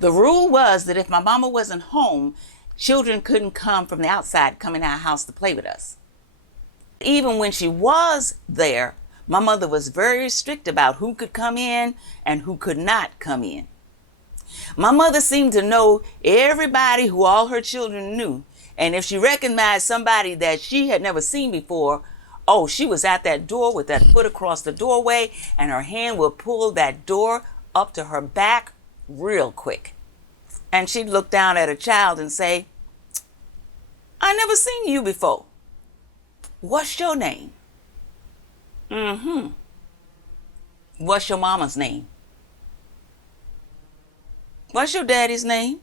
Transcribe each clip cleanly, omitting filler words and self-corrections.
The rule was that if my mama wasn't home, children couldn't come from the outside, come in our house to play with us. Even when she was there, my mother was very strict about who could come in and who could not come in. My mother seemed to know everybody who all her children knew, and if she recognized somebody that she had never seen before, oh, she was at that door with that foot across the doorway, and her hand would pull that door up to her back real quick. And she'd look down at her child and say, I never seen you before. What's your name? What's your mama's name? What's your daddy's name?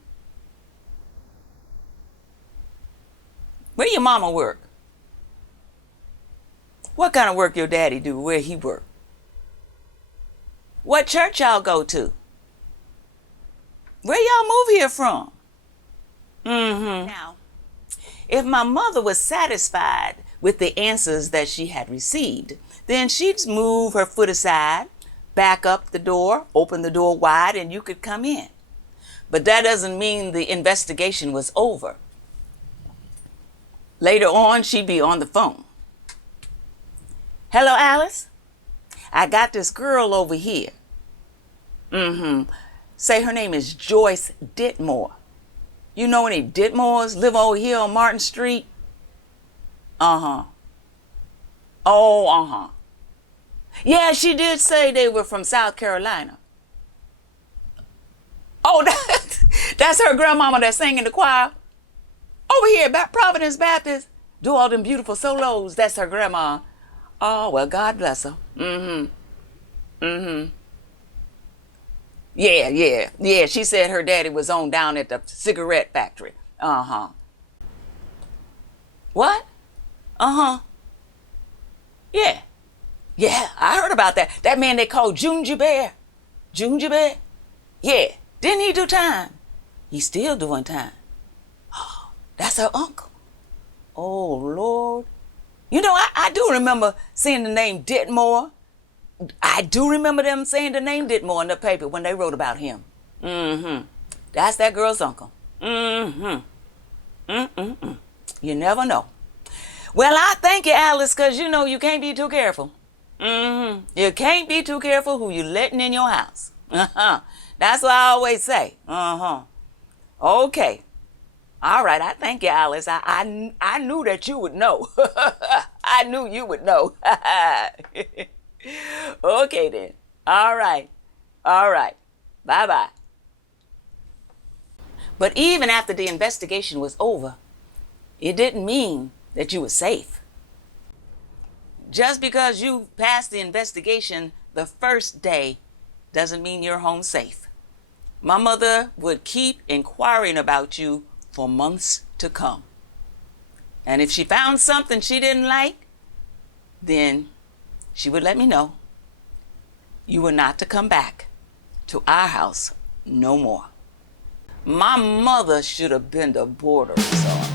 Where your mama work? What kind of work your daddy do? Where he work? What church y'all go to? Where y'all move here from? Now, if my mother was satisfied with the answers that she had received, then she'd move her foot aside, back up the door, open the door wide, and you could come in. But that doesn't mean the investigation was over. Later on, she'd be on the phone. Hello, Alice? I got this girl over here. Say her name is Joyce Dmore. You know any Dmores live over here on Martin Street? Yeah, she did say they were from South Carolina. Oh, that's her grandmama that sang in the choir. Over here at Providence Baptist, do all them beautiful solos. That's her grandma. Oh, well, God bless her. Yeah, she said her daddy was on down at the cigarette factory. What? Yeah, I heard about that. That man they called Junji Bear. Junji Bear? Yeah, didn't he do time? He's still doing time. Oh, that's her uncle. Oh, Lord. You know, I do remember seeing the name Dmore. I do remember them saying the name Dmore in the paper when they wrote about him. That's that girl's uncle. You never know. Well, I thank you, Alice, because you know you can't be too careful. You can't be too careful who you letting in your house. That's what I always say. Okay. All right, I thank you, Alice. I knew that you would know. I knew you would know. Okay, then. All right. Bye-bye. But even after the investigation was over, it didn't mean that you were safe. Just because you passed the investigation the first day doesn't mean you're home safe. My mother would keep inquiring about you for months to come. And if she found something she didn't like, then she would let me know. You were not to come back to our house no more. My mother should have been the border czar.